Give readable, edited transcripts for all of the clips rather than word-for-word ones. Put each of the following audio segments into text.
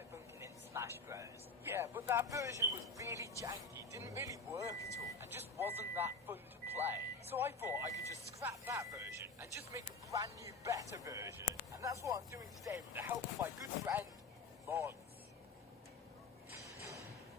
Night Funkin' in Smash Bros. Yeah, but that version was really janky, didn't really work at all, and just wasn't that fun to play. So I thought I could just scrap that version and just make a brand new, better version. And that's what I'm doing today with the help of my good friend, Mods.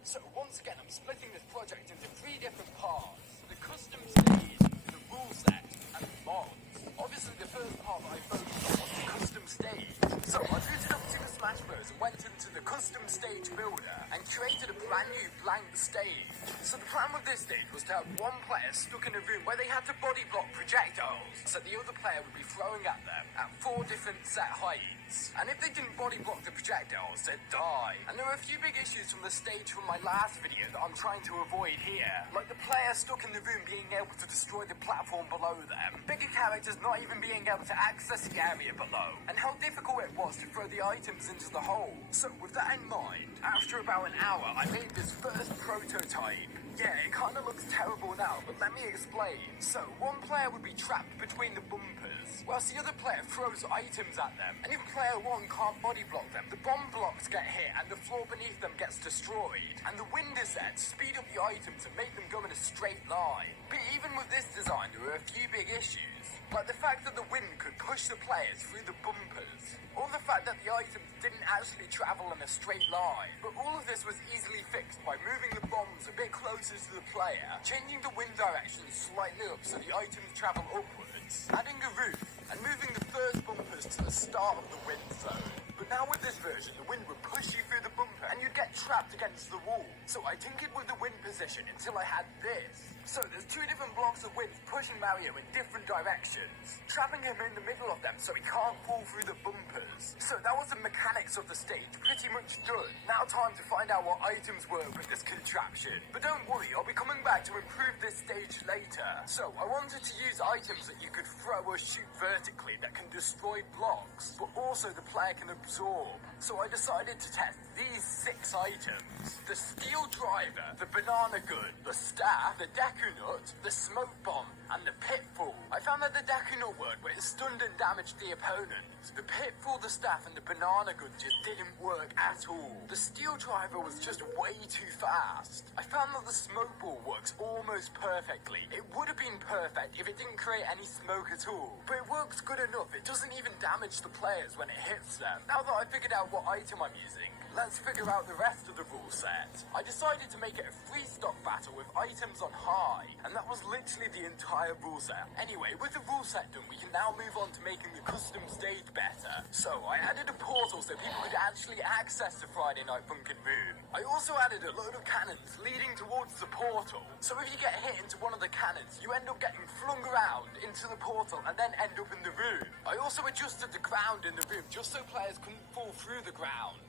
So once again, I'm splitting this project into 3 different parts: the custom stage, the rule set, and the mods. Obviously, the first part that I focused on was the custom stage. So I booted up to the Smash Bros and went into the custom stage builder and created a brand new blank stage. So the plan with this stage was to have one player stuck in a room where they had to body block projectiles, so the other player would be throwing at them at 4 different set heights. And if they didn't body block the projectiles, they'd die. And there were a few big issues from the stage from my last video that I'm trying to avoid here. Like the player stuck in the room being able to destroy the platform below them, bigger characters not even being able to access the area below, and how difficult it was to throw the items into the hole. So with that in mind, after about an hour, I made this first prototype. Yeah, it kind of looks terrible now, but let me explain. So, one player would be trapped between the bumpers, whilst the other player throws items at them. And if player 1 can't body block them, the bomb blocks get hit and the floor beneath them gets destroyed. And the wind is there to speed up the items and make them go in a straight line. But even with this design, there were a few big issues, like the fact that the wind could push the players through the bumpers, or the fact that the items didn't actually travel in a straight line. But all of this was easily fixed by moving the bombs a bit closer to the player, changing the wind direction slightly up so the items travel upwards, adding a roof, and moving the first bumpers to the start of the wind zone. But now with this version, the wind would push you through the bumper and you'd get trapped against the wall. So I tinkered with the wind position until I had this. So there's 2 different blocks of wind pushing Mario in different directions, trapping him in the middle of them so he can't fall through the bumpers. So that was the mechanics of the stage pretty much done. Now time to find out what items work with this contraption. But don't worry, I'll be coming back to improve this stage later. So I wanted to use items that you could throw or shoot vertically that can destroy blocks, but also the player can absorb. So I decided to test these 6 items: the steel driver, the banana gun, the staff, the Deku Nut, the smoke bomb, and the pitfall. I found that the Deku Nut worked where it stunned and damaged the opponent. The pitfall, the staff, and the banana gun just didn't work at all. The steel driver was just way too fast. I found that the smoke ball works almost perfectly. It would have been perfect if it didn't create any smoke at all, but it works good enough. It doesn't even damage the players when it hits them. Now that I figured out what item I'm using, let's figure out the rest of the rule set. I decided to make it a free stock battle with items on high, and that was literally the entire rule set. Anyway, with the rule set done, we can now move on to making the custom stage better. So I added a portal so people could actually access the Friday Night Funkin' room. I also added a load of cannons leading towards the portal, so if you get hit into one of the cannons, you end up getting flung around into the portal and then end up in the room. I also adjusted the ground in the room just so players couldn't fall through the ground.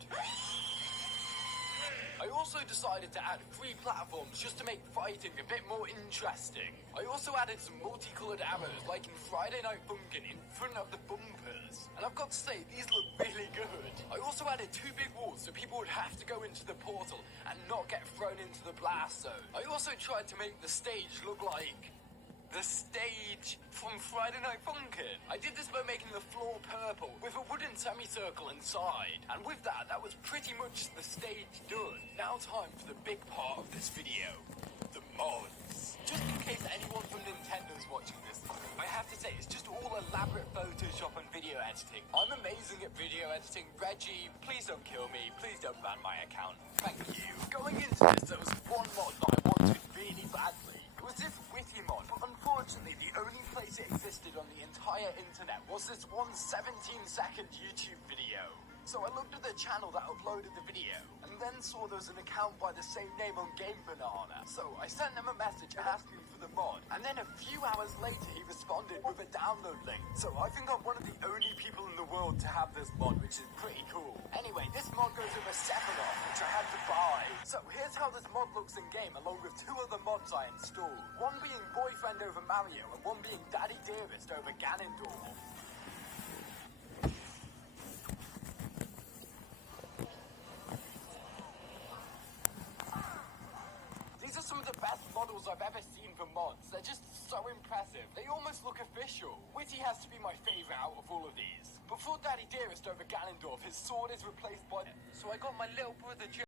I also decided to add 3 platforms just to make fighting a bit more interesting. I also added some multicolored arrows like in Friday Night Funkin' in front of the bumpers. And I've got to say, these look really good. I also added 2 big walls so people would have to go into the portal and not get thrown into the blast zone. I also tried to make the stage look like the stage from Friday Night Funkin'. I did this by making the floor purple with a wooden semicircle inside. And with that, that was pretty much the stage done. Now time for the big part of this video, the mods. Just in case anyone from Nintendo's watching this, I have to say, it's just all elaborate Photoshop and video editing. I'm amazing at video editing. Reggie, please don't kill me. Please don't ban my account. Thank you. Going into this, there was one mod that I wanted really badly. It was this witty mod, but unfortunately the only place it existed on the entire internet was this one 17-second YouTube video. So I looked at the channel that uploaded the video, and then saw there was an account by the same name on Game Banana. So I sent them a message asking for the mod, and then a few hours later he responded with a download link. So I think I'm one of the only people in the world to have this mod, which is pretty cool. Anyway, this mod goes with a Sephiroth, which I had to buy. So here's how this mod looks in game, along with 2 other mods I installed. One being Boyfriend over Mario, and one being Daddy Dearest over Ganondorf. These are some of the best models I've ever seen for mods. They're just so impressive. They almost look official. Witty has to be my favorite out of all of these. Before Daddy Dearest over Ganondorf, his sword is replaced by... So I got my little brother